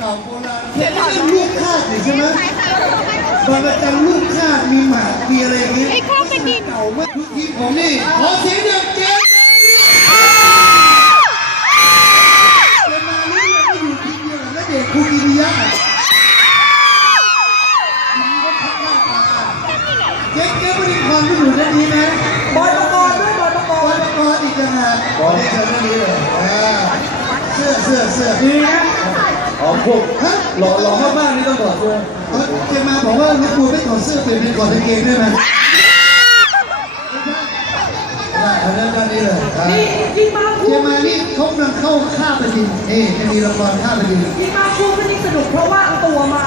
ก่าๆโบราณเรื่องลูกคาดนี่ใช่ไหมบางระจันลูกคาดมีหมากมีอะไรอย่างงี้ไอ้ข้าวเป็นดินเก่ามากทุกทีผมนี่ขอเสียงเด็กเจมส์เจมส์มานี่ยังไม่อยู่ทีมเดียวกับณเดชน์คูกิมิยะทีนี้ก็ทักหน้าตาเจ๊เจ๊ไม่ได้ความที่อยู่ด้านนี้นะบอยปกรณ์ด้วยบอยปกบอรลณ์กออีกต่างหากบอลเจอเรื่องนี้เลยอ่า เสื้อเสื้อเสื้อดีนะอ๋อพวกฮะหล่อหล่อมากๆนี่ต้องถอดด้วยเออเจมาบอกว่าลูกปูไม่ถอดเสื้อเปลี่ยนเป็นถอดกางเกงได้ไหมไม่ใช่เอาเรื่องด้านนี้เลยอ่านี่จริงมาเจคู่มานี่เขากำลังเข้าฆ่าประดินเอ๊จะมีละครฆ่าประดินจริงมาคู่ไม่ได้สนุกเพราะว่าเอาตัวมา